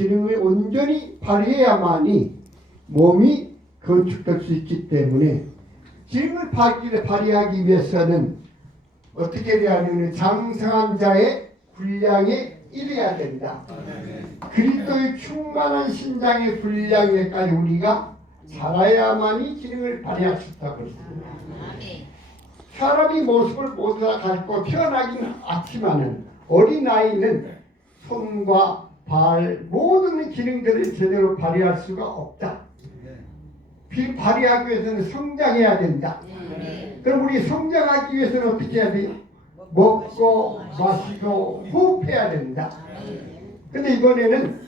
기능을 온전히 발휘해야만이 몸이 건축될 수 있기 때문에 기능을 발휘하기 위해서는 어떻게 돼야 하냐면 장성한 자의 분량에 이르야 된다. 그리스도의 충만한 신장의 분량에까지 우리가 자라야만이 기능을 발휘할 수 있다고 했습니다. 사람이 모습을 모두 다 갖고 태어나기는 않지만은 어린아이는 손과 발 모든 기능들을 제대로 발휘할 수가 없다. 발휘하기 위해서는 성장해야 된다. 그럼 우리 성장하기 위해서는 어떻게 해야 돼요? 먹고 마시고 호흡해야 된다. 근데 이번에는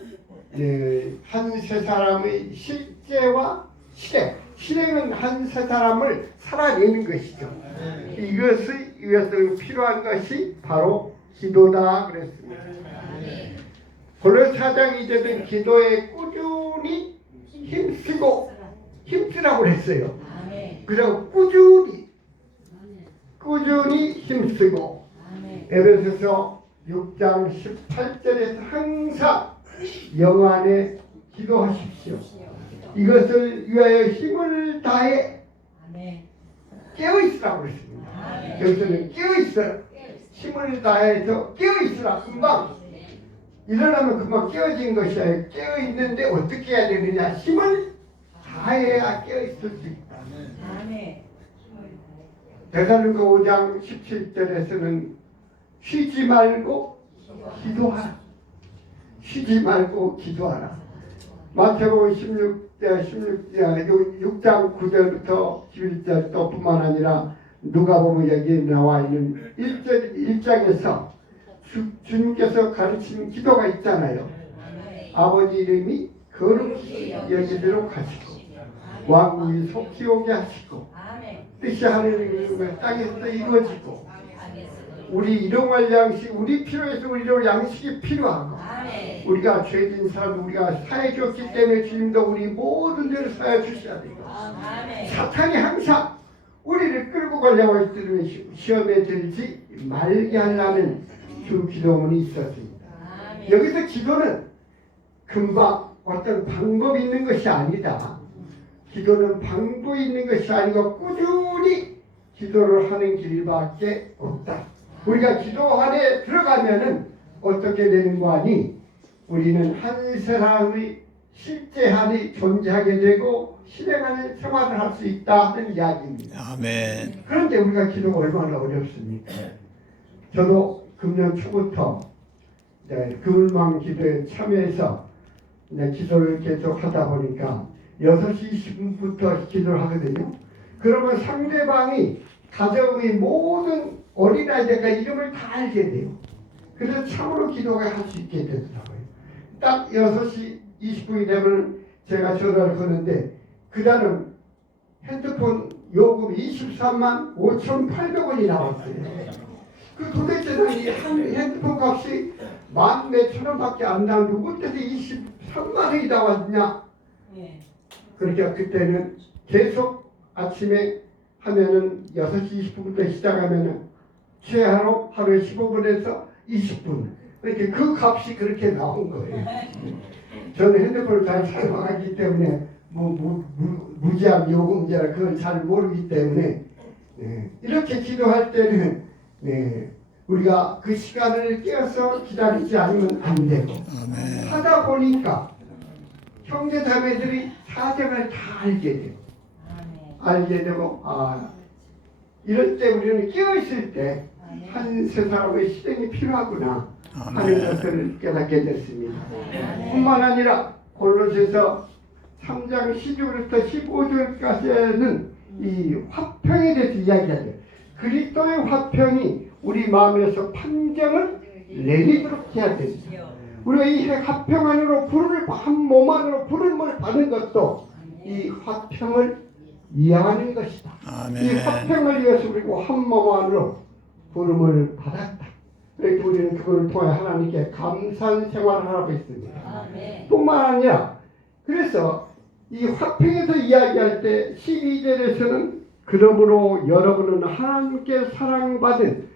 한 세 사람의 실제와 실행은 한 세 사람을 살아내는 것이죠. 이것을 위해서 필요한 것이 바로 기도다 그랬습니다. 골로새 4장 2절은 기도에 꾸준히 힘쓰라고 그랬어요. 그래서 꾸준히 힘쓰고 에베소서 6장 18절에서 항상 영안에 기도하십시오. 이것을 위하여 힘을 다해 깨어있으라고 그랬습니다. 여기서는 깨어있어요. 힘을 다해서 깨어있으라. 금방 일어나면 금방 깨어진 것이 아니라 깨어있는데 어떻게 해야 되느냐. 힘을 다해야 깨어있을 수 있다. 데살로니가 5장 17절에서는 쉬지 말고 기도하라. 마태복음 6장 9절부터 11절 뿐만 아니라 누가복음 여기에 나와 있는 1장에서 주님께서 가르치는 기도가 있잖아요. 아버지 이름이 거룩히 여기도록 하시고 왕국이 속히 오게 하시고 뜻이 하늘의 땅에서 이루어지고 우리 일용할 양식 우리 필요해서 우리로 양식이 필요하고 우리가 죄진 사람 우리가 사해 줬기 때문에 주님도 우리 모든 죄를 사해 주셔야 되고 사탄이 항상 우리를 끌고 가려고 할 때는 시험에 들지 말게 하려는 주 기도문이 있었습니다. 여기서 기도는 금방 어떤 방법이 있는 것이 아니다. 기도는 방법이 있는 것이 아니고 꾸준히 기도를 하는 길밖에 없다. 우리가 기도 안에 들어가면은 어떻게 되는 거 아니? 우리는 한 사람의 실제 안에 존재하게 되고 실행하는 생활을 할 수 있다 하는 이야기입니다. 아멘. 그런데 우리가 기도가 얼마나 어렵습니까? 저도 금년 초부터 그물망 기도에 참여해서 기도를 계속 하다 보니까 6시 20분부터 기도를 하거든요. 그러면 상대방이 가정의 모든 어린아이들과 이름을 다 알게 돼요. 그래서 참으로 기도가 할 수 있게 되더라고요. 딱 6시 20분이 되면 제가 전화를 거는데 그날은 핸드폰 요금이 23만 5,800원이 나왔어요. 그 도대체는 이 핸드폰 값이 10,000 몇천 원밖에 안 나오는데 어떻게 23만 원이 나왔냐? 그러니까 그때는 계속 아침에 하면은 6시 20분부터 시작하면은 최하로 하루에 15분에서 20분. 그러니까 그 값이 그렇게 나온 거예요. 저는 핸드폰을 잘 사용하기 때문에 무제한 요금제라 그걸 잘 모르기 때문에 이렇게 기도할 때는 우리가 그 시간을 깨어서 기다리지 않으면 안 되고 하다 보니까 형제 자매들이 사정을 다 알게 되고 이럴 때 우리는 깨어있을 때 한 세 사람의 실행이 필요하구나 하는 것을 깨닫게 됐습니다. 뿐만 아니라 골로새서 3장 12절부터 15절까지는 이 화평에 대해서 이야기하죠. 그리스도의 화평이 우리 마음에서 판정을 내리도록 해야 됩니다. 우리가 이 화평 안으로 한 몸 안으로 부름을 받는 것도 이 화평을 이해하는 것이다. 아멘. 이 화평을 위해서 우리가 한 몸 안으로 부름을 받았다. 그래서 우리는 그걸 통해 하나님께 감사한 생활을 하고 있습니다. 뿐만 아니라 그래서 이 화평에서 이야기할 때 12절에서는 그러므로 여러분은 하나님께 사랑받은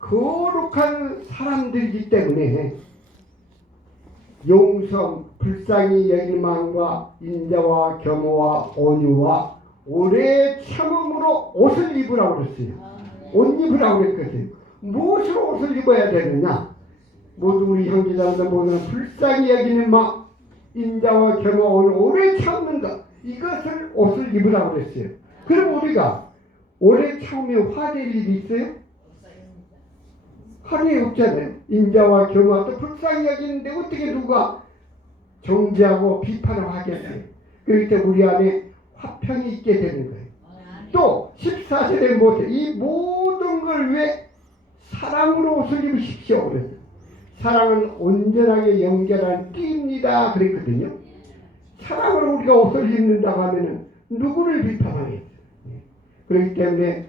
거룩한 사람들이기 때문에 용서, 불쌍히 여기는 마음과 인자와 겸허와 온유와 오래 참음으로 옷을 입으라고 그랬어요. 옷 입으라고 그랬거든요. 무엇으로 옷을 입어야 되느냐? 모두 우리 형제자매들 모두는 불쌍히 여기는 마음, 인자와 겸허와 오래 참는 것, 이것을 옷을 입으라고 그랬어요. 그럼 우리가 오래 참으면 화낼 일이 있어요? 화낼 없잖아요. 인자와 겸허와 또 불쌍히 여기는데 어떻게 누가 정죄하고 비판을 하겠어요? 그렇기 때문에 우리 안에 화평이 있게 되는 거예요. 또 14절에 못해 이 모든 걸 왜 사랑으로 옷을 입으십시오 그랬어요. 사랑은 온전하게 연결한 띠입니다 그랬거든요. 사랑으로 우리가 옷을 입는다고 하면은 누구를 비판하겠어요? 그렇기 때문에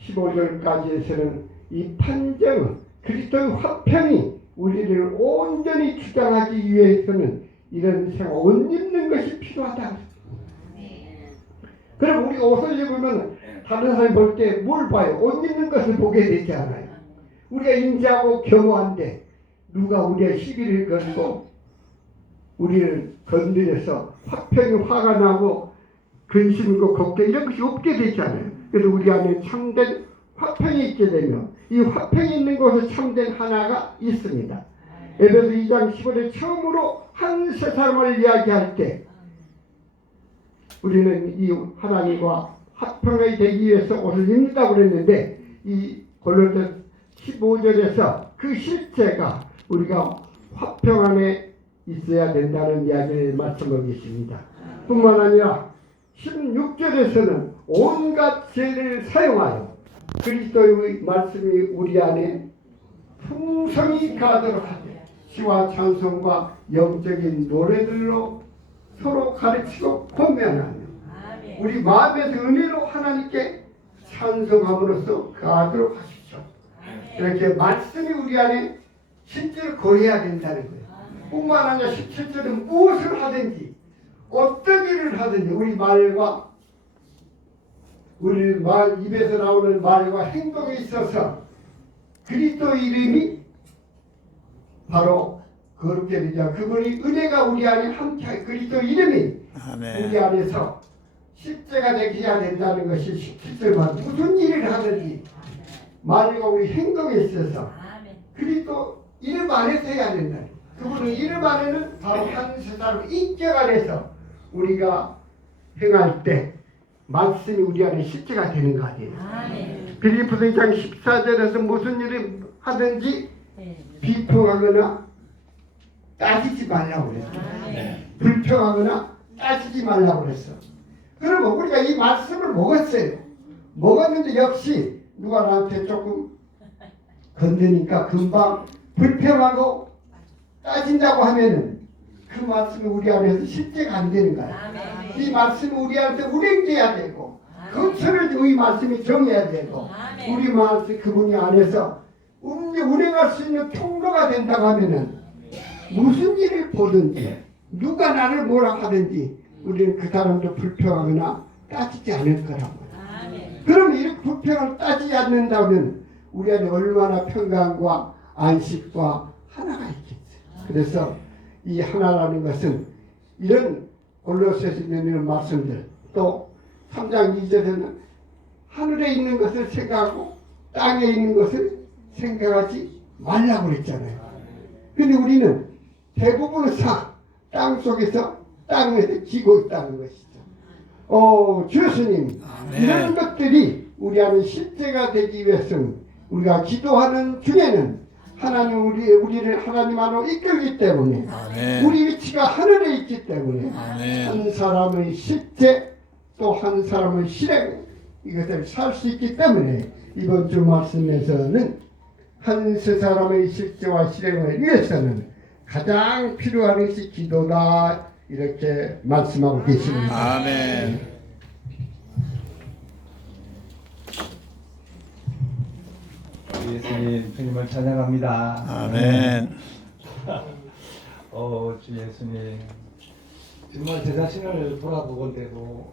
15절까지에서는 이 판정은 그리스도의 화평이 우리를 온전히 주장하기 위해서는 이런 생활, 옷 입는 것이 필요하다. 그럼 우리가 옷을 입으면 다른 사람이 볼 때 뭘 봐요? 옷 입는 것을 보게 되지 않아요. 우리가 인자하고 겸허한데 누가 우리의 시비를 걸고 우리를 건드려서 화평이 화가 나고 근심 있고 걱정 이런 것이 없게 되지 않아요. 그래서 우리 안에 참된 화평이 있게 되면 이 화평이 있는 곳에 참된 하나가 있습니다. 에베소 2장 15절에 처음으로 한 세 사람을 이야기할 때 우리는 이 하나님과 화평이 되기 위해서 옷을 입는다고 그랬는데 이 골로새 15절에서 그 실제가 우리가 화평 안에 있어야 된다는 이야기를 말씀하고 있습니다. 뿐만 아니라 16절에서는 온갖 죄를 사용하여 그리스도의 말씀이 우리 안에 풍성히 가도록 하되 시와 찬송과 영적인 노래들로 서로 가르치고 권면하며 우리 마음에서 은혜로 하나님께 찬송함으로써 가도록 하십시오. 이렇게 말씀이 우리 안에 실제로 거해야 된다는 거예요. 뿐만 아니라 17절은 무엇을 하든지 어떤 일을 하든지 우리 말과 우리 말 입에서 나오는 말과 행동에 있어서 그리스도 이름이 바로 거룩게 되자. 그분이 은혜가 우리 안에 함께 그리스도 이름이 아멘. 우리 안에서 실제가 되게 해야 된다는 것이 17절만 무슨 일을 하든지 말과 우리 행동에 있어서 그리스도 이름 안에서 해야 된다. 그분은 이름 안에는 바로 한 사람 인격 안에서 우리가 행할 때 말씀이 우리 안에 실제가 되는 거 아니에요. 빌립보서 2장 14절에서 무슨 일을 하든지 비평하거나 따지지 말라고 그랬어. 불평하거나 따지지 말라고 그랬어. 그러면 우리가 이 말씀을 먹었어요. 먹었는데 역시 누가 나한테 조금 건드니까 금방 불평하고 따진다고 하면은 그 말씀이 우리 안에서 실제가 안 되는 거야. 이 말씀이 우리 안에서 운행돼야 되고 그처를 이 말씀이 정해야 되고 우리 말씀 그분이 안에서 운행할 수 있는 통로가 된다고 하면은 무슨 일을 보든지 누가 나를 뭐라 하든지 우리는 그 사람도 불평하거나 따지지 않을 거라고. 그러면 이렇게 불평을 따지지 않는다면 우리 안에 얼마나 평강과 안식과 하나가 있겠어요. 그래서 이 하나라는 것은 이런 골로새서 있는 말씀들 또 3장 2절에는 하늘에 있는 것을 생각하고 땅에 있는 것을 생각하지 말라고 그랬잖아요. 근데 우리는 대부분 땅 속에서 땅에서 지고 있다는 것이죠. 주스님 이런 것들이 우리 안에 실제가 되기 위해서는 우리가 기도하는 중에는 하나님 우리를 하나님 안으로 이끌기 때문에 아멘. 우리 위치가 하늘에 있기 때문에 아멘. 한 사람의 실제 또 한 사람의 실행 이것을 살 수 있기 때문에 이번 주 말씀에서는 한 사람의 실제와 실행을 위해서는 가장 필요한 것이 기도다 이렇게 말씀하고 계십니다. 아멘. 예수님 주님을 찬양합니다. 아멘. 주 예수님 정말 제 자신을 돌아보건대도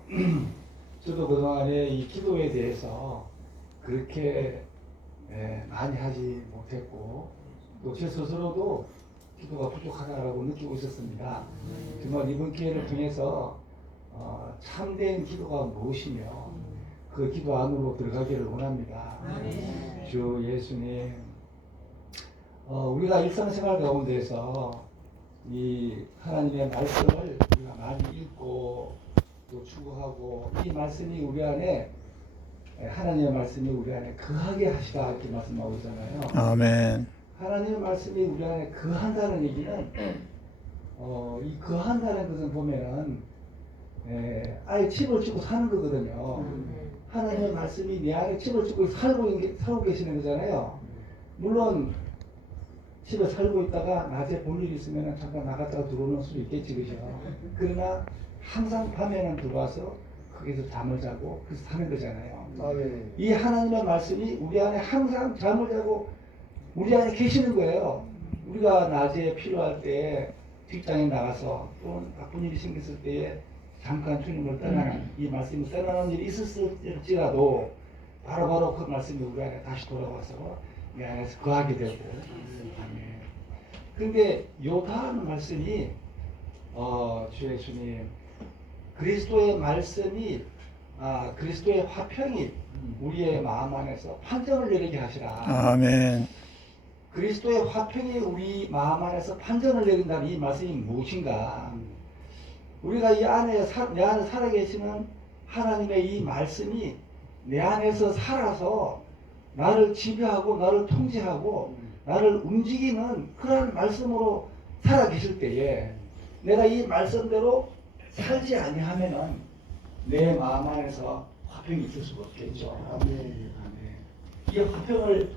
저도 그동안에 이 기도에 대해서 그렇게 많이 하지 못했고 또 제 스스로도 기도가 부족하다라고 느끼고 있었습니다. 정말 이번 기회를 통해서 참된 기도가 무엇이며 그 기도 안으로 들어가기를 원합니다. 주 예수님, 우리가 일상생활 가운데서 이 하나님의 말씀을 우리가 많이 읽고 또 추구하고 이 말씀이 우리 안에 하나님의 말씀이 우리 안에 거하게 하시다 이렇게 말씀하고 있잖아요. 아멘. 하나님의 말씀이 우리 안에 거한다는 얘기는 이 거한다는 것은 보면은 아예 집을 짓고 사는 거거든요. 하나님의 말씀이 내 안에 집을 짓고 살고 계시는 거잖아요. 물론 집에 살고 있다가 낮에 볼 일이 있으면 잠깐 나갔다가 들어오는 수도 있겠지, 그죠? 그러나 항상 밤에는 들어와서 거기서 잠을 자고 그래서 사는 거잖아요. 아멘. 이 하나님의 말씀이 우리 안에 항상 잠을 자고 우리 안에 계시는 거예요. 우리가 낮에 필요할 때 직장에 나가서 또는 나쁜 일이 생겼을 때에 잠깐 주님을 떠나는 이 말씀이 떠나는 일이 있었을지라도 바로바로 그 말씀이 우리 안에 다시 돌아와서 내 안에서 거하게 되고. 아멘. 근데 요 다음 말씀이 주 예수님, 그리스도의 말씀이 그리스도의 화평이 우리의 마음 안에서 판정을 내리게 하시라. 아멘. 그리스도의 화평이 우리 마음 안에서 판정을 내린다는 이 말씀이 무엇인가? 우리가 이 안에 내 안에 살아계시는 하나님의 이 말씀이 내 안에서 살아서 나를 지배하고 나를 통제하고 나를 움직이는 그런 말씀으로 살아계실 때에 내가 이 말씀대로 살지 아니하면은 내 마음 안에서 화평이 있을 수가 없겠죠. 아멘. 이 화평을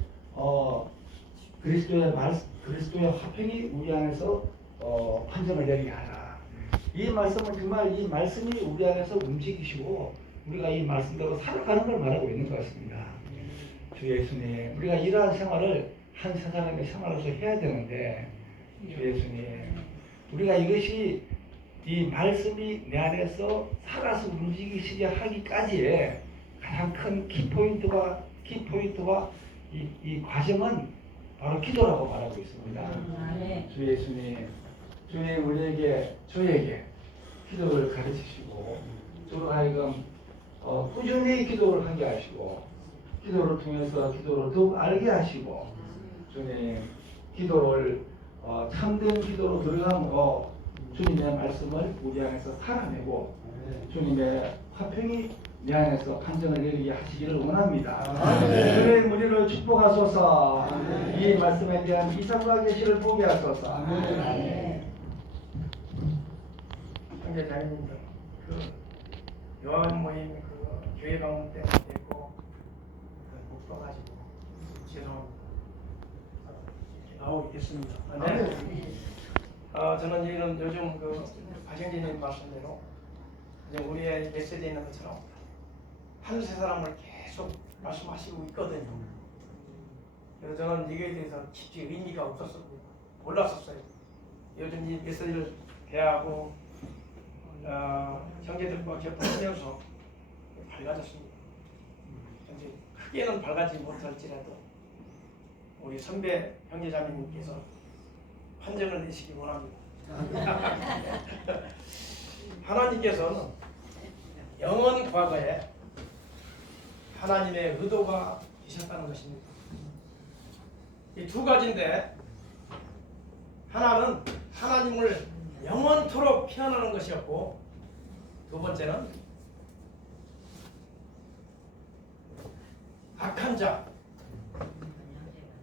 그리스도의 화평이 우리 안에서 판정을 내리게 하라. 이 말씀은 정말 이 말씀이 우리 안에서 움직이시고 우리가 이 말씀대로 살아가는 걸 말하고 있는 것 같습니다. 주 예수님, 우리가 이러한 생활을 한 세상의 생활로서 해야 되는데 주 예수님, 우리가 이것이 이 말씀이 내 안에서 살아서 움직이시게 하기까지의 가장 큰 키포인트와 이 과정은 바로 기도라고 말하고 있습니다. 주 예수님, 주님 우리에게 저에게 기도를 가르치시고 저로 하여금 꾸준히 기도를 하게 하시고 기도를 통해서 기도를 더욱 알게 하시고 주님 기도를 참된 기도로 들어가므로 주님의 말씀을 우리 안에서 살아내고 주님의 화평이 내 안에서 판정을 내리게 하시기를 원합니다. 주님 우리를 축복하소서. 이 말씀에 대한 이상과 계시를 보게 하소서. 아멘. 형제자매님들, 요한 모임 교회 방문 때문에 됐고 못 봐가지고 죄송합니다. 나오고 있겠습니다. 저는 이런 요즘 박영진님 말씀대로 이제 우리의 메시지에 있는 것처럼 한세 사람을 계속 말씀하시고 있거든요. 그래서 저는 이거에 대해서 깊이 의미가 없었습니다. 몰랐었어요. 요즘 이 메시지를 대하고 형제들과 곁들이면서 밝아졌습니다. 현재 크게는 밝아지지 못할지라도 우리 선배 형제자매님께서 판정을 내시기 원합니다. 하나님께서는 영원 과거에 하나님의 의도가 계셨다는 것입니다. 이 두 가지인데 하나는 하나님을 영원토록 피하는 것이었고 두 번째는 악한 자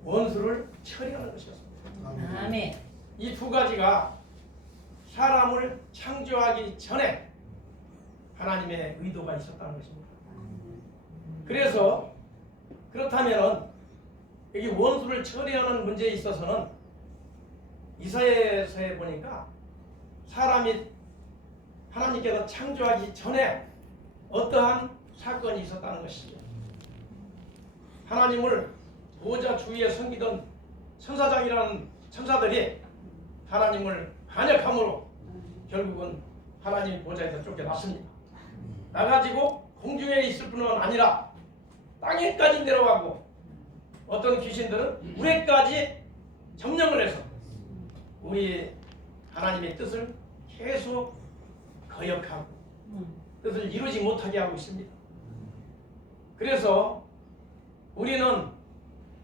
원수를 처리하는 것이었습니다. 아멘. 이 두 가지가 사람을 창조하기 전에 하나님의 의도가 있었다는 것입니다. 그래서 그렇다면 여기 원수를 처리하는 문제에 있어서는 이사야서에 보니까 사람이 하나님께서 창조하기 전에 어떠한 사건이 있었다는 것입니다. 하나님을 보호자 주위에 섬기던 천사장이라는 천사들이 하나님을 반역함으로 결국은 하나님 보호자에서 쫓겨났습니다. 나가지고 공중에 있을 뿐만 아니라 땅에까지 내려가고 어떤 귀신들은 물에까지 점령을 해서 우리 하나님의 뜻을 계속 거역하고 뜻을 이루지 못하게 하고 있습니다. 그래서 우리는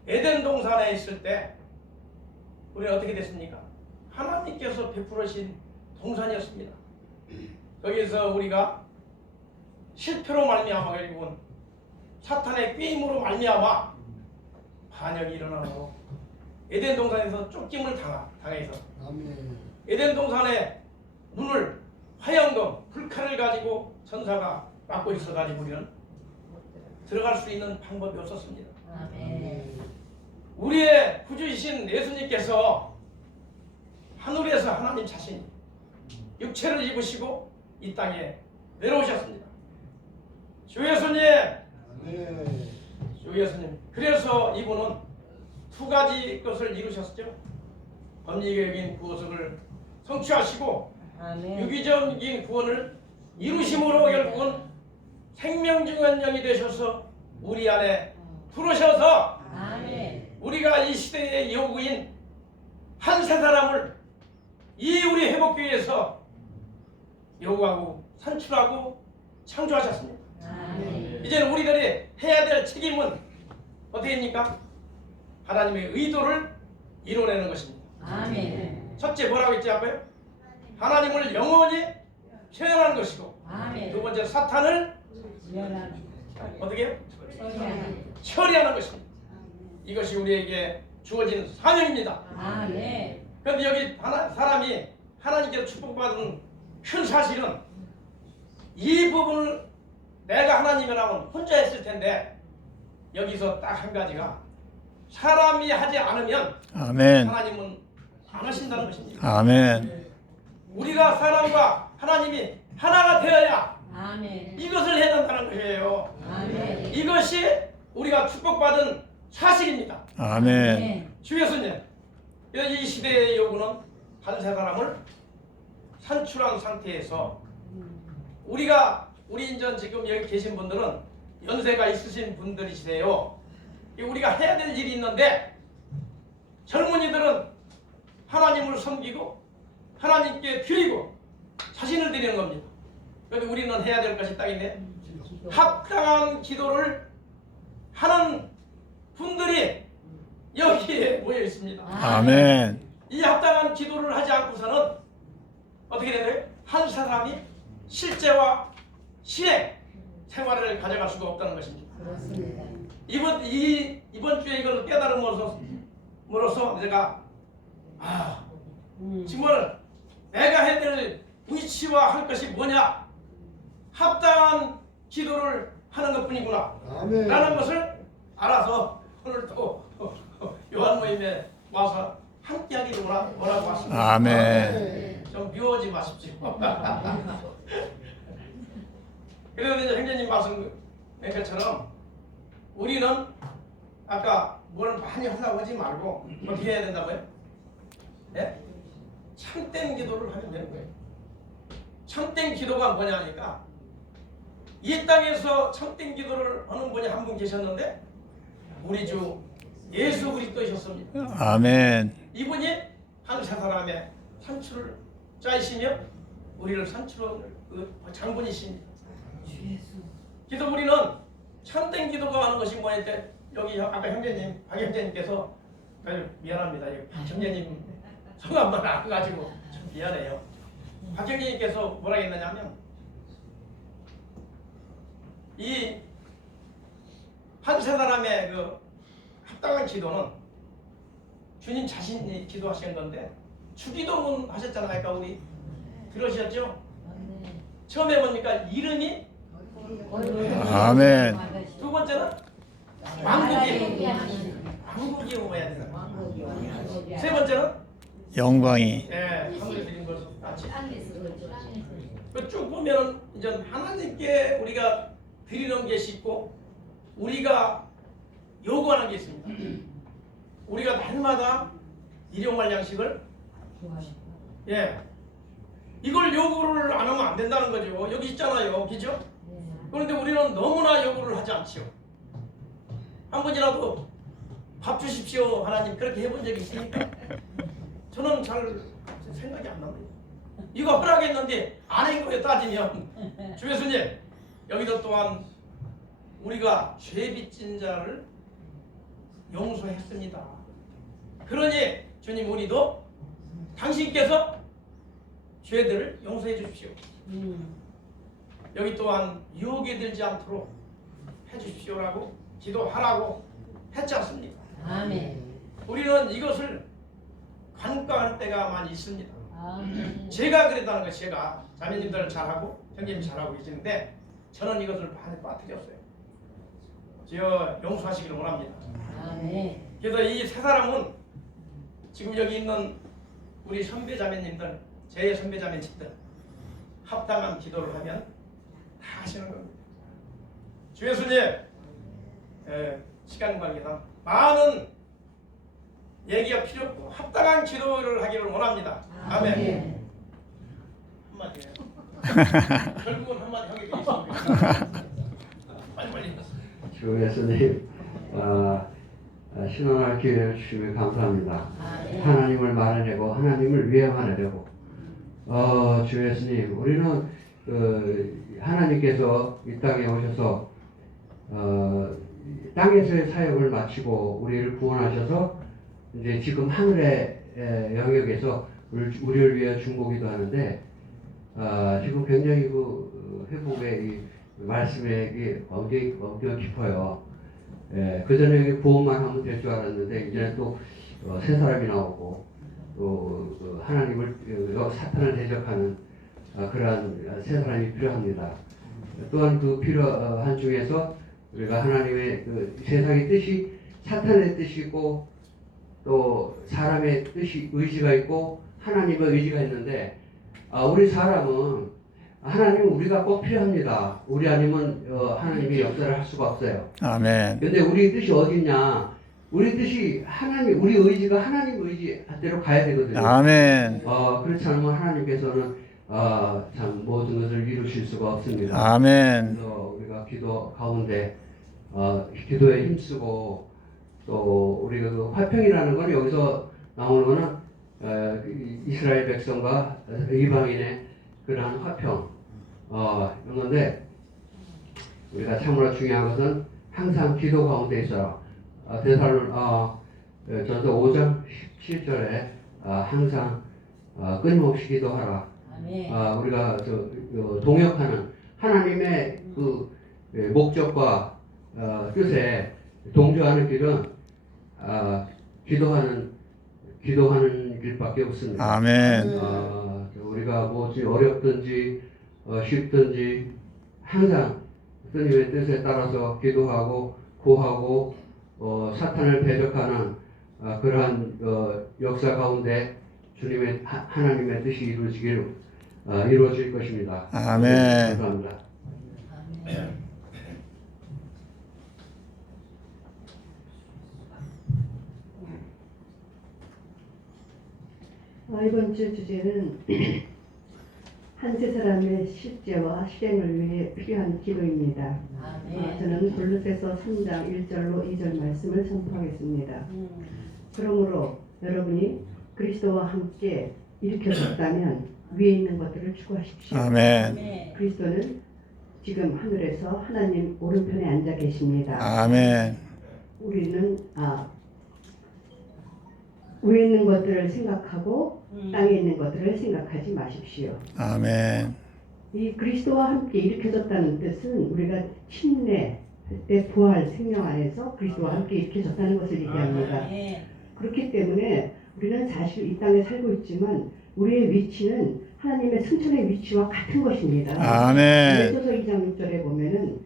에덴 동산에 있을 때 우리는 어떻게 됐습니까? 하나님께서 베풀으신 동산이었습니다. 거기서 우리가 실패로 말미암아 결국은 사탄의 꾀임으로 말미암아 반역이 일어나고 에덴 동산에서 쫓김을 당해서 에덴 동산의 문을 화영검 불칼을 가지고 천사가 막고 있어가지고 우리는 들어갈 수 있는 방법이 없었습니다. 우리의 구주이신 예수님께서 하늘에서 하나님 자신이 육체를 입으시고 이 땅에 내려오셨습니다. 주 예수님, 주 예수님. 그래서 이분은 두 가지 것을 이루셨죠. 법리적인 구속을 성취하시고 유기적인 구원을 이루심으로 결국은 생명중한 영이 되셔서 우리 안에 들어오셔서 우리가 이 시대의 요구인 한 세 사람을 이 우리 회복교회에서 요구하고 산출하고 창조하셨습니다. 이제는 우리들이 해야 될 책임은 어떻게 합니까? 하나님의 의도를 이뤄내는 것입니다. 첫째 뭐라고 했지 아까요? 하나님을 영원히 표현하는 것이고 두 번째 사탄을 어떻게 해요? 처리하는 것입니다. 이것이 우리에게 주어진 사명입니다. 그런데 여기 사람이 하나님께서 축복받은 큰 사실은 이 부분을 내가 하나님이라면 혼자 했을 텐데 여기서 딱 한 가지가 사람이 하지 않으면 아멘. 하나님은 안 하신다는 것입니다. 아멘. 우리가 사람과 하나님이 하나가 되어야 이것을 해야 된다는 것이에요. 이것이 우리가 축복받은 사실입니다. 아멘. 주 예수님, 이 시대의 요구는 한 세 사람을 산출한 상태에서 우리 인전 지금 여기 계신 분들은 연세가 있으신 분들이시세요. 우리가 해야 될 일이 있는데 젊은이들은 하나님을 섬기고 하나님께 드리고 자신을 드리는 겁니다. 그런데 우리는 해야 될 것이 딱 있네. 합당한 기도를 하는 분들이 여기에 모여 있습니다. 아멘. 이 합당한 기도를 하지 않고서는 어떻게 되나요? 한 사람이 실제와 실행 생활을 가져갈 수가 없다는 것입니다. 이번 주에 이걸 깨달음으로써 제가 정말 내가 해야 될 위치와 할 것이 뭐냐? 합당한 기도를 하는 것뿐이구나 라는 것을 알아서 오늘 또 요한 모임에 와서 함께 하기로 뭐라고 왔습니다. 아멘. 좀 미워하지 마십시오. 그래서 이제 형제님 말씀인 것처럼 우리는 아까 뭘 많이 하려고 하지 말고 어떻게 해야 된다고요? 네? 참된 기도를 하면 되는 거예요. 참된 기도가 뭐냐 하니까 이 땅에서 참된 기도를 하는 분이 한 분 계셨는데 우리 주 예수 그리스도이셨습니다. 아멘. 이분이 한 세 사람의 산출을 짜이시며 우리를 산출한 그 장본이십니다. 그래서 우리는 참된 기도가 하는 것이 뭐냐 때 여기 아까 형제님 박 형제님께서 미안합니다. 박 형제님 성함만 안 가지고 좀 미안해요. 박 형제님께서 뭐라 했느냐면 이 한 세 사람의 그 합당한 기도는 주님 자신이 기도하시는 건데 주기도문 하셨잖아요. 아까 우리 들으셨죠? 처음에 뭡니까? 이름이 아멘. 두 번째는 왕국이 오야 된다. 세 번째는 영광이. 하늘에 드린 것을 같이. 쭉 보면은 이제 하나님께 우리가 드리는 것이 있고 우리가 요구하는 게 있습니다. 우리가 날마다 일용할 양식을 이걸 요구를 안 하면 안 된다는 거죠. 여기 있잖아요, 그죠? 그런데 우리는 너무나 요구를 하지 않지요. 한 번이라도 밥 주십시오 하나님 그렇게 해본 적이 있습니까? 저는 저는 잘 생각이 안 납니다. 이거 허락했는데 안 한 거에 따지면 주 예수님 여기도 또한 우리가 죄 빚진 자를 용서했습니다. 그러니 주님 우리도 당신께서 죄들을 용서해 주십시오. 여기 또한 유혹에 들지 않도록 해주십시오라고 기도하라고 했지 않습니까? 아멘. 우리는 이것을 간과할 때가 많이 있습니다. 아멘. 제가 그랬다는 거 제가 자매님들은 잘하고 형님 잘하고 계시는데 저는 이것을 많이 빠뜨렸어요. 저 용서하시기를 원합니다. 아멘. 그래서 이 세 사람은 지금 여기 있는 우리 선배 자매님들, 제 선배 자매님들 합당한 기도를 하면 다 하시는 겁니다. 주 예수님, 시간 관계상 많은 얘기가 필요 없고 합당한 기도를 하기를 원합니다. 아멘. 한마디 해요. 결국은 한마디 하게 돼 있습니다. 빨리. 주 예수님, 신원할 기회를 주시면 감사합니다. 하나님을 말하려고 하나님을 위험하려고 주 예수님, 우리는 하나님께서 이 땅에 오셔서 땅에서의 사역을 마치고 우리를 구원하셔서 이제 지금 하늘의 영역에서 우리를 위해 중보기도 하는데 지금 굉장히 그 회복의 이 말씀의 엄청 깊어요. 그 전에 구원만 하면 될 줄 알았는데 이제는 또 새 사람이 나오고 또 하나님을 사탄을 대적하는 그러한 새 사람이 필요합니다. 또한 그 필요한 중에서 우리가 하나님의 그 세상의 뜻이 사탄의 뜻이고 또 사람의 뜻이 의지가 있고 하나님의 의지가 있는데 우리 사람은 하나님은 우리가 꼭 필요합니다. 우리 아니면 하나님이 역사를 할 수가 없어요. 아멘. 근데 우리 뜻이 어딨냐? 우리 뜻이 하나님, 우리 의지가 하나님 의지대로 가야 되거든요. 아멘. 그렇지 않으면 하나님께서는 참 모든 것을 이루실 수가 없습니다. 아멘. 그래서 우리가 기도 가운데 기도에 힘쓰고 또 우리가 그 화평이라는 건 여기서 나오는 거는 이스라엘 백성과 이방인의 그러한 화평 이런 건데 우리가 참으로 중요한 것은 항상 기도 가운데 있어라. 전서 5장 17절에 항상 끊임없이 기도하라. 아멘. 우리가 동역하는 하나님의 그 목적과 뜻에 동조하는 길은 기도하는 길밖에 없습니다. 아멘. 우리가 뭐지 어렵든지 쉽든지 항상 주님의 뜻에 따라서 기도하고 구하고 사탄을 대적하는 그러한 역사 가운데 주님의 하나님의 뜻이 이루어질 것입니다. 아멘. 감사합니다. 아멘. 이번 주 주제는 한 세 사람의 실제와 실행을 위해 필요한 기도입니다. 아멘. 저는 골로새서 3장 1절로 2절 말씀을 선포하겠습니다. 그러므로 여러분이 그리스도와 함께 일으켜졌다면 위에 있는 것들을 추구하십시오. 아멘. 아멘. 그리스도는 지금 하늘에서 하나님 오른편에 앉아 계십니다. 아멘. 우리는 위에 있는 것들을 생각하고 땅에 있는 것들을 생각하지 마십시오. 아멘. 이 그리스도와 함께 일으켜졌다는 뜻은 우리가 침례 때 부활 생명 안에서 그리스도와 함께 일으켜졌다는 것을 얘기합니다. 아멘. 그렇기 때문에 우리는 사실 이 땅에 살고 있지만 우리의 위치는 하나님의 승천의 위치와 같은 것입니다. 아멘. 에베소서 2장 6절에 보면은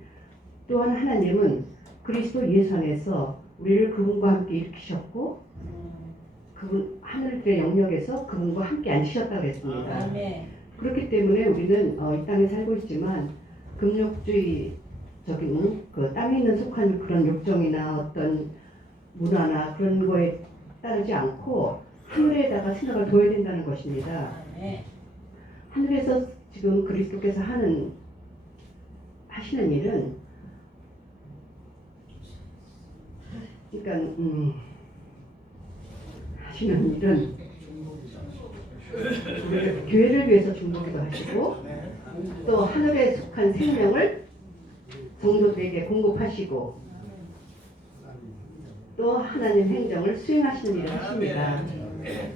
또한 하나님은 그리스도 예수 안에서 우리를 그분과 함께 일으키셨고 그분 하늘의 영역에서 그분과 함께 앉히셨다고 했습니다. 아멘. 그렇기 때문에 우리는 이 땅에 살고 있지만 금욕주의적인 그 땅에 있는 속한 그런 욕정이나 어떤 문화나 그런 거에 따르지 않고 하늘에다가 생각을 둬야 된다는 것입니다. 아멘. 하늘에서 지금 그리스도께서 하시는 일은 그러니까 하시는 일은 교회를 위해서 중보기도 하시고 또 하늘에 속한 생명을 성도들에게 공급하시고 또 하나님 행정을 수행하시는 일을 하십니다.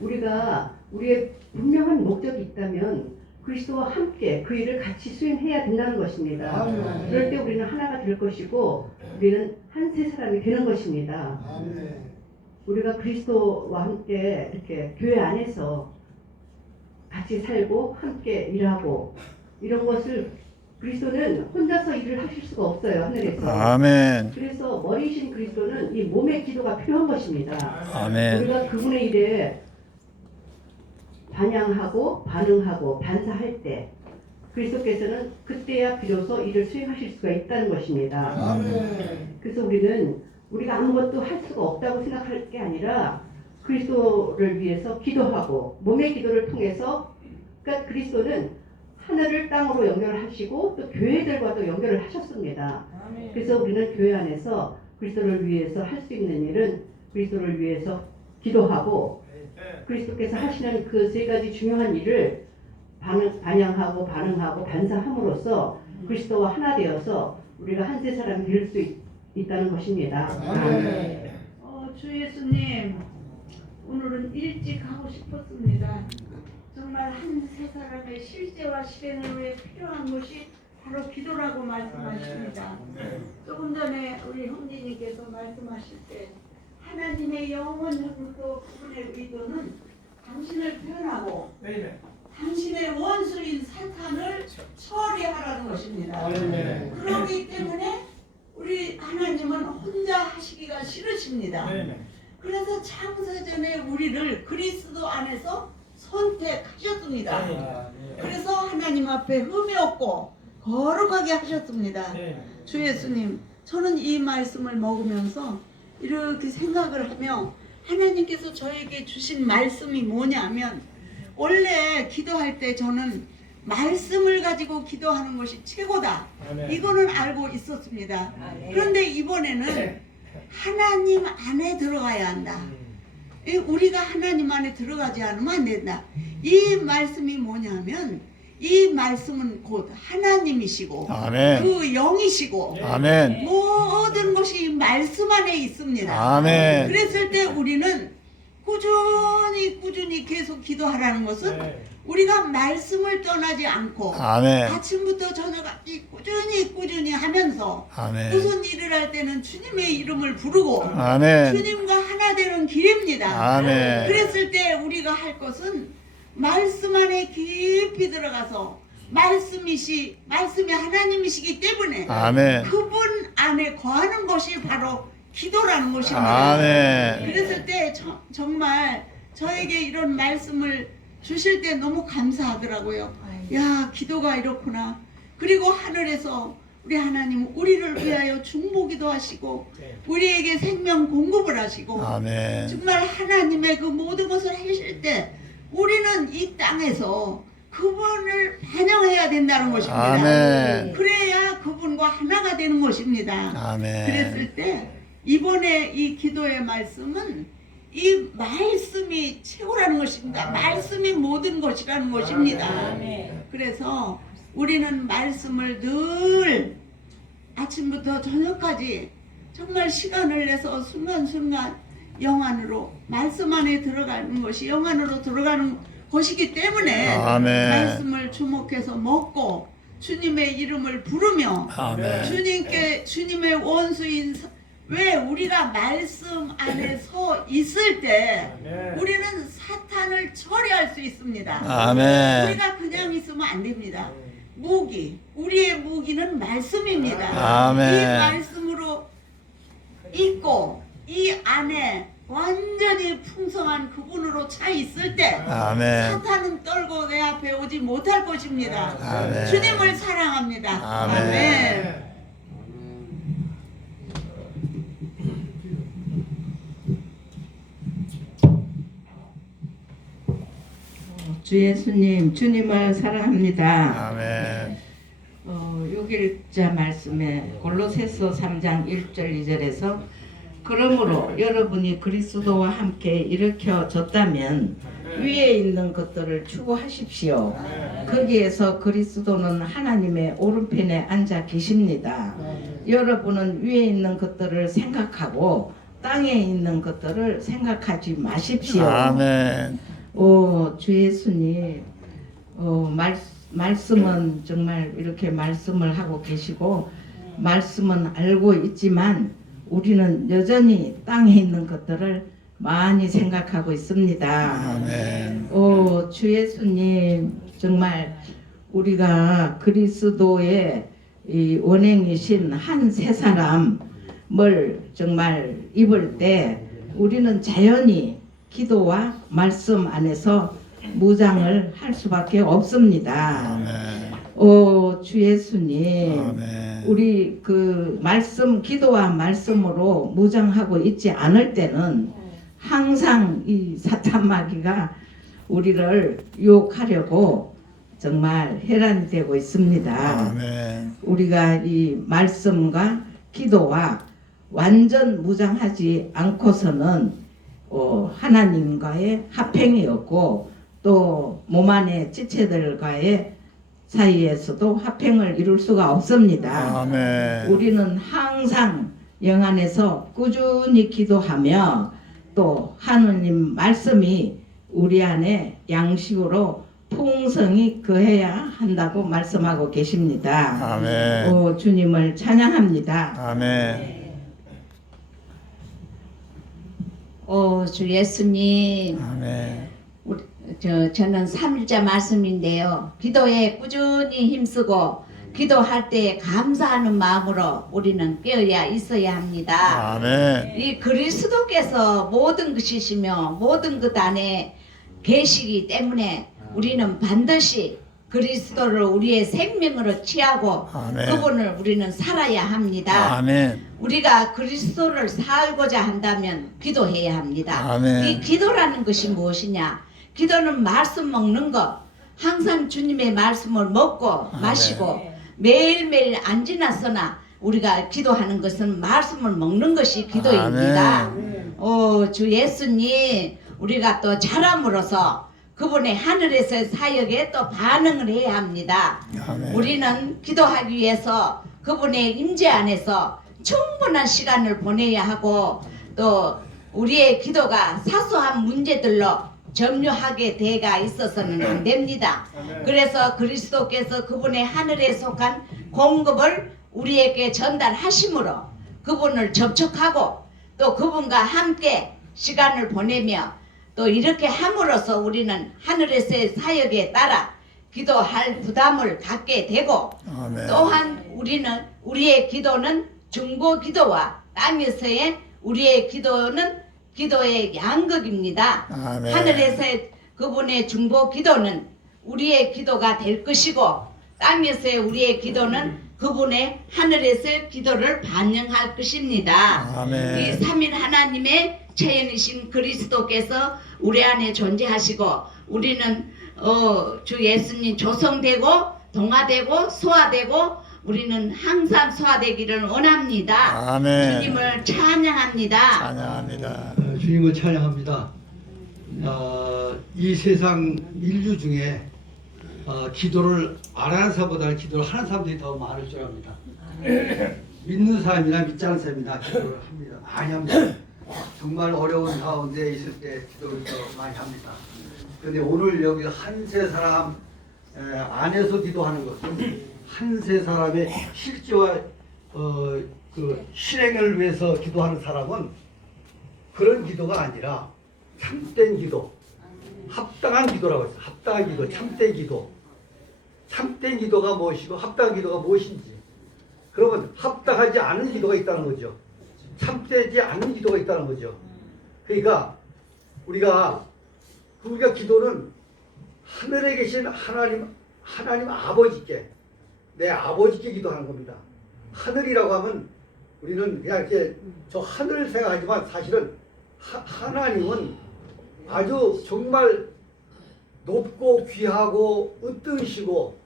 우리가 우리의 분명한 목적이 있다면 그리스도와 함께 그 일을 같이 수행해야 된다는 것입니다. 그럴 때 우리는 하나가 될 것이고 우리는 한 세 사람이 되는 것입니다. 우리가 그리스도와 함께 이렇게 교회 안에서 같이 살고 함께 일하고 이런 것을 그리스도는 혼자서 일을 하실 수가 없어요, 하늘에서. 아멘. 그래서 머리이신 그리스도는 이 몸의 기도가 필요한 것입니다. 아멘. 우리가 그분의 일에 반향하고 반응하고 반사할 때 그리스도께서는 그때야 비로소 일을 수행하실 수가 있다는 것입니다. 그래서 우리가 아무것도 할 수가 없다고 생각할 게 아니라 그리스도를 위해서 기도하고 몸의 기도를 통해서 그러니까 그리스도는 하늘을 땅으로 연결하시고 또 교회들과 또 연결을 하셨습니다. 그래서 우리는 교회 안에서 그리스도를 위해서 할 수 있는 일은 그리스도를 위해서 기도하고 그리스도께서 하시는 그 세 가지 중요한 일을 반영하고 반응하고 반사함으로써 그리스도와 하나 되어서 우리가 한 세 사람이 될 수 있다는 것입니다. 주 예수님, 오늘은 일찍 하고 싶었습니다. 정말 한 세 사람의 실제와 실행을 위해 필요한 것이 바로 기도라고 말씀하십니다. 조금 전에 우리 형제님께서 말씀하실 때 하나님의 영원형도 그분의 의도는 당신을 표현하고 당신의 원수인 사탄을 처리하라는 것입니다. 그렇기 때문에 우리 하나님은 혼자 하시기가 싫으십니다. 그래서 창세전에 우리를 그리스도 안에서 선택하셨습니다. 그래서 하나님 앞에 흠이 없고 거룩하게 하셨습니다. 주 예수님, 저는 이 말씀을 먹으면서 이렇게 생각을 하며 하나님께서 저에게 주신 말씀이 뭐냐면 원래 기도할 때 저는 말씀을 가지고 기도하는 것이 최고다. 이거는 알고 있었습니다. 그런데 이번에는 하나님 안에 들어가야 한다. 우리가 하나님 안에 들어가지 않으면 안 된다. 이 말씀이 뭐냐면 이 말씀은 곧 하나님이시고 아멘. 그 영이시고 아멘. 모든 것이 말씀 안에 있습니다. 아멘. 그랬을 때 우리는 꾸준히 계속 기도하라는 것은 우리가 말씀을 떠나지 않고 아멘. 아침부터 저녁까지 꾸준히 하면서 아멘. 무슨 일을 할 때는 주님의 이름을 부르고 아멘. 주님과 하나 되는 길입니다. 아멘. 그랬을 때 우리가 할 것은 말씀 안에 깊이 들어가서 말씀이 하나님이시기 때문에 아멘. 그분 안에 거하는 것이 바로 기도라는 것입니다. 아멘. 그랬을 때 정말 저에게 이런 말씀을 주실 때 너무 감사하더라고요. 야, 기도가 이렇구나. 그리고 하늘에서 우리 하나님 우리를 위하여 중보기도 하시고 우리에게 생명 공급을 하시고 아멘. 정말 하나님의 그 모든 것을 하실 때 우리는 이 땅에서 그분을 반영해야 된다는 것입니다. 아멘. 그래야 그분과 하나가 되는 것입니다. 아멘. 그랬을 때 이번에 이 기도의 말씀은 이 말씀이 최고라는 것입니다. 말씀이 모든 것이라는 것입니다. 그래서 우리는 말씀을 늘 아침부터 저녁까지 정말 시간을 내서 순간순간 영 안으로 말씀 안에 들어가는 것이 영 안으로 들어가는 것이기 때문에 아멘. 말씀을 주목해서 먹고 주님의 이름을 부르며 아멘. 주님의 원수인 왜 우리가 말씀 안에 서 있을 때 우리는 사탄을 처리할 수 있습니다. 아멘. 우리가 그냥 있으면 안 됩니다. 우리의 무기는 말씀입니다. 아멘. 이 말씀으로 있고 이 안에 완전히 풍성한 그분으로 차 있을 때 아멘. 사탄은 떨고 내 앞에 오지 못할 것입니다. 아멘. 주님을 사랑합니다. 아멘. 아멘. 주 예수님, 주님을 사랑합니다. 아멘. 6일자 말씀에 골로새서 3장 1절 2절에서 그러므로 여러분이 그리스도와 함께 일으켜졌다면 위에 있는 것들을 추구하십시오. 거기에서 그리스도는 하나님의 오른편에 앉아 계십니다. 여러분은 위에 있는 것들을 생각하고 땅에 있는 것들을 생각하지 마십시오. 아멘. 주 예수님, 말씀은 정말 이렇게 말씀을 하고 계시고 말씀은 알고 있지만 우리는 여전히 땅에 있는 것들을 많이 생각하고 있습니다. 아멘. 주 예수님, 정말 우리가 그리스도의 이 원행이신 한 세 사람을 정말 입을 때 우리는 자연히 기도와 말씀 안에서 무장을 할 수밖에 없습니다. 아멘. 주 예수님, 아멘. 우리 그 말씀, 기도와 말씀으로 무장하고 있지 않을 때는 항상 이 사탄 마귀가 우리를 유혹하려고 정말 해란이 되고 있습니다. 아멘. 우리가 이 말씀과 기도와 완전 무장하지 않고서는 하나님과의 합행이 없고 또 몸 안의 지체들과의 사이에서도 합행을 이룰 수가 없습니다. 아멘. 우리는 항상 영 안에서 꾸준히 기도하며 또 하느님 말씀이 우리 안에 양식으로 풍성히 거해야 한다고 말씀하고 계십니다. 아멘. 주님을 찬양합니다. 아멘. 주 예수님, 아멘. 저는 3일자 말씀인데요. 기도에 꾸준히 힘쓰고 기도할 때 감사하는 마음으로 우리는 깨어야 있어야 합니다. 아멘. 이 그리스도께서 모든 것이시며 모든 것 안에 계시기 때문에 우리는 반드시 그리스도를 우리의 생명으로 취하고 아멘. 그분을 우리는 살아야 합니다. 아멘. 우리가 그리스도를 살고자 한다면 기도해야 합니다. 아멘. 이 기도라는 것이 무엇이냐? 기도는 말씀 먹는 것. 항상 주님의 말씀을 먹고 마시고 매일매일 안 지나서나 우리가 기도하는 것은 말씀을 먹는 것이 기도입니다. 주 예수님, 우리가 또 자람으로서 그분의 하늘에서의 사역에 또 반응을 해야 합니다. 아멘. 우리는 기도하기 위해서 그분의 임재 안에서 충분한 시간을 보내야 하고 또 우리의 기도가 사소한 문제들로 점유하게 돼가 있어서는 안 됩니다. 그래서 그리스도께서 그분의 하늘에 속한 공급을 우리에게 전달하심으로 그분을 접촉하고 또 그분과 함께 시간을 보내며 또 이렇게 함으로써 우리는 하늘에서의 사역에 따라 기도할 부담을 갖게 되고 아멘. 또한 우리의 기도는 중보 기도와 땅에서의 우리의 기도는 기도의 양극입니다. 아멘. 하늘에서의 그분의 중보 기도는 우리의 기도가 될 것이고 땅에서의 우리의 기도는 그분의 하늘에서의 기도를 반영할 것입니다. 아멘. 이 삼일 하나님의 체현이신 그리스도께서 우리 안에 존재하시고 우리는 주 예수님 조성되고 동화되고 소화되고 우리는 항상 소화되기를 원합니다. 아멘. 주님을 찬양합니다. 찬양합니다. 주님을 찬양합니다. 이 세상 인류 중에 기도를 안 하는 사람보다는 기도를 하는 사람들이 더 많을 줄 압니다. 믿는 사람이나 믿지 않는 사람이나 기도를 합니다. 많이 합니다. 정말 어려운 가운데 있을 때 기도를 더 많이 합니다. 그런데 오늘 여기 한세 사람 안에서 기도하는 것은 한세 사람의 실제와 그 실행을 위해서 기도하는 사람은 그런 기도가 아니라 참된 기도, 합당한 기도라고 했어요. 합당한 기도, 참된 기도. 참된 기도가 무엇이고 합당한 기도가 무엇인지. 그러면 합당하지 않은 기도가 있다는 거죠. 참되지 않은 기도가 있다는 거죠. 그러니까 우리가 기도는 하늘에 계신 하나님 아버지께, 내 아버지께 기도하는 겁니다. 하늘이라고 하면 우리는 그냥 이렇게 저 하늘을 생각하지만 사실은 하나님은 아주 정말 높고 귀하고 으뜸이시고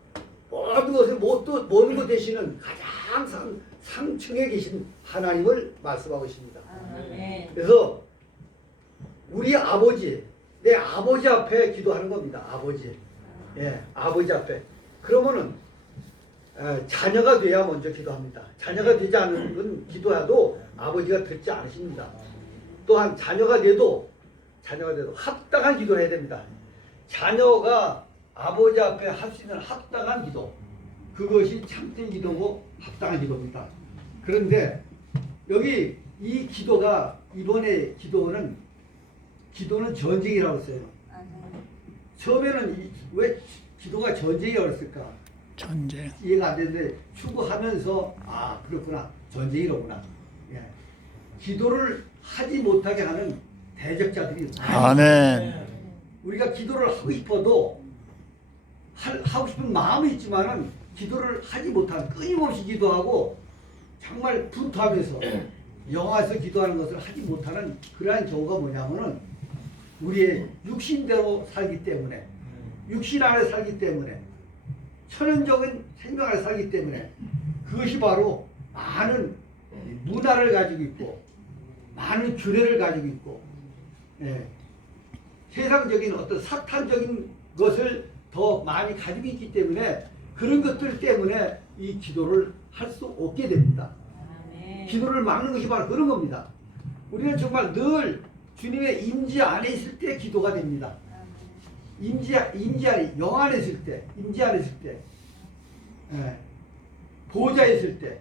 모든 것을 모든 것 되시는 가장 상층에 계신 하나님을 말씀하고 있습니다. 그래서 우리 아버지, 내 아버지 앞에 기도하는 겁니다. 아버지. 예, 아버지 앞에. 그러면은 자녀가 돼야 먼저 기도합니다. 자녀가 되지 않은 기도해도 아버지가 듣지 않으십니다. 또한 자녀가 돼도 합당한 기도를 해야 됩니다. 자녀가 아버지 앞에 할 수 있는 합당한 기도, 그것이 참된 기도고 합당한 기도입니다. 그런데 여기 이 기도가, 이번에 기도는 전쟁이라고 했어요. 처음에는 왜 기도가 전쟁이라고 했을까? 전쟁. 이해가 안 되는데 추구하면서 아 그렇구나, 전쟁이로구나. 예. 기도를 하지 못하게 하는 대적자들이 아멘. 우리가 기도를 하고 싶어도 하고 싶은 마음이 있지만은 기도를 하지 못하는, 끊임없이 기도하고 정말 분투하면서 영화에서 기도하는 것을 하지 못하는 그러한 경우가 뭐냐면은 우리의 육신대로 살기 때문에, 육신 안에 살기 때문에, 천연적인 생명 안에 살기 때문에, 그것이 바로 많은 문화를 가지고 있고 많은 규례를 가지고 있고, 예, 세상적인 어떤 사탄적인 것을 더 많이 가지고 있기 때문에 그런 것들 때문에 이 기도를 할 수 없게 됩니다. 기도를 막는 것이 바로 그런 겁니다. 우리는 정말 늘 주님의 임재 안에 있을 때 기도가 됩니다. 임재 안에, 영 안에 있을 때, 임재 안에 있을 때, 예, 보호자에 있을 때,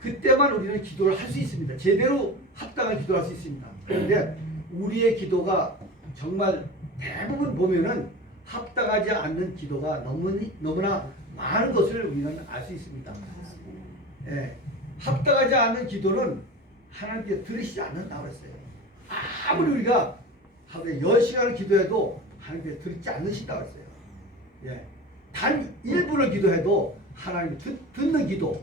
그때만 우리는 기도를 할 수 있습니다. 제대로 합당한 기도를 할 수 있습니다. 그런데 우리의 기도가 정말 대부분 보면은 합당하지 않는 기도가 너무나 많은 것을 우리는 알 수 있습니다. 예, 합당하지 않는 기도는 하나님께 들으시지 않는다고 했어요. 아무리 우리가 하루에 10시간을 기도해도 하나님께 들지 않으신다고 했어요. 예, 단 1분을 기도해도 하나님이 듣는 기도,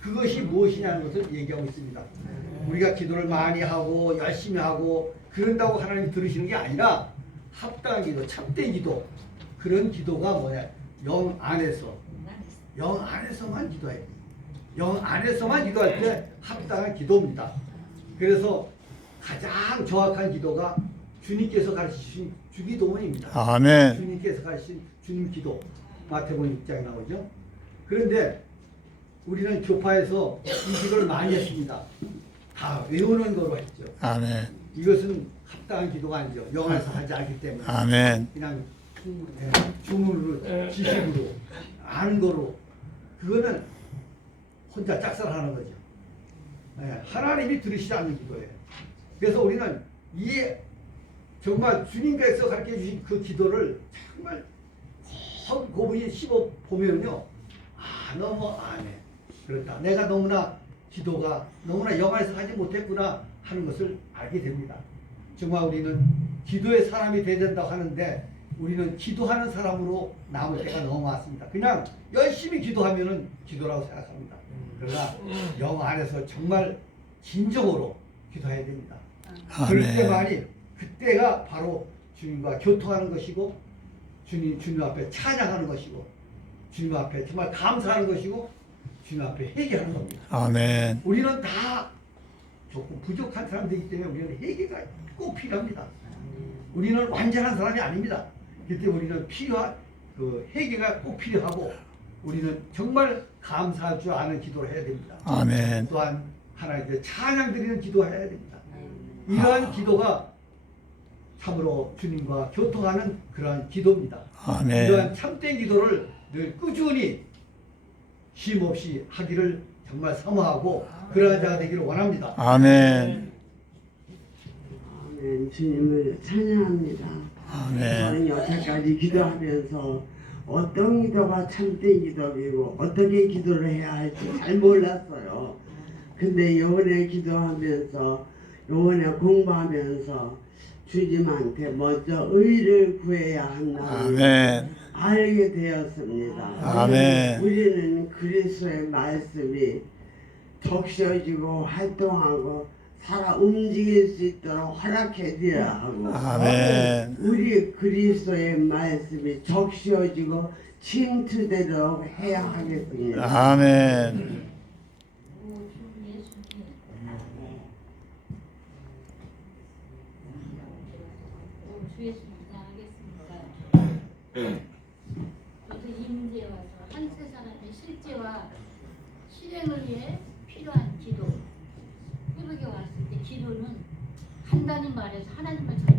그것이 무엇이냐는 것을 얘기하고 있습니다. 우리가 기도를 많이 하고 열심히 하고 그런다고 하나님 들으시는 게 아니라 합당한 기도, 참된 기도, 그런 기도가 뭐냐? 영 안에서만 기도해요. 영 안에서만 기도할 때 합당한 기도입니다. 그래서 가장 정확한 기도가 주님께서 가르치신 주기도문입니다. 아멘. 주님께서 가르치신 주님 기도, 마태복음 6장에 나오죠. 그런데 우리는 교파에서 이 기도를 많이 했습니다. 다 외우는 거로 했죠. 아멘. 이것은 합당한 기도가 아니죠. 영어에서 하지 않기 때문에. 아멘. 그냥 주문으로, 지식으로, 아는 거로, 그거는 혼자 짝살하는 거죠. 하나님이 들으시지 않는 기도예요. 그래서 우리는 정말 주님께서 가르쳐 주신 그 기도를 정말 고분히 씹어 보면요, 너무 안 해. 그렇다. 내가 너무나 기도가 너무나 영안에서 하지 못했구나 하는 것을 알게 됩니다. 정말 우리는 기도의 사람이 되야 된다고 하는데 우리는 기도하는 사람으로 남을 때가 너무 많습니다. 그냥 열심히 기도하면은 기도라고 생각합니다. 그러나 영 안에서 정말 진정으로 기도해야 됩니다. 그럴 때만이, 그때가 바로 주님과 교통하는 것이고 주님 앞에 찬양하는 것이고 주님 앞에 정말 감사하는 것이고 주님 앞에 회개하는 겁니다. 아멘. 우리는 다 조금 부족한 사람들이기 때문에 우리는 회개가 꼭 필요합니다. 우리는 완전한 사람이 아닙니다. 그때 우리는 회개가 꼭 필요하고 우리는 정말 감사할 줄 아는 기도를 해야 됩니다. 아멘. 또한 하나님께 찬양 드리는 기도해야 됩니다. 이러한 기도가 참으로 주님과 교통하는 그러한 기도입니다. 아멘. 이러한 참된 기도를 늘 꾸준히 쉼없이 하기를 정말 사모하고 그러한 자가 되기를 원합니다. 아멘. 아멘. 주님을 찬양합니다. 아멘. 저는 여태까지 기도하면서 어떤 기도가 참된 기도이고 어떻게 기도를 해야 할지 잘 몰랐어요. 근데 이번에 기도하면서, 이번에 공부하면서 주님한테 먼저 의를 구해야 한다 아멘. 알게 되었습니다. 아멘. 우리는 그리스도의 말씀이 적셔지고 활동하고 살아 움직일 수 있도록 허락해 드려야 하고, 아멘. 우리 그리스도의 말씀이 적셔지고 침투되도록 해야 하겠습니다. 아멘. 실제와 실행을 위해 필요한 기도 회복에 왔을 때 기도는 간단히 말해서 하나님을 찾는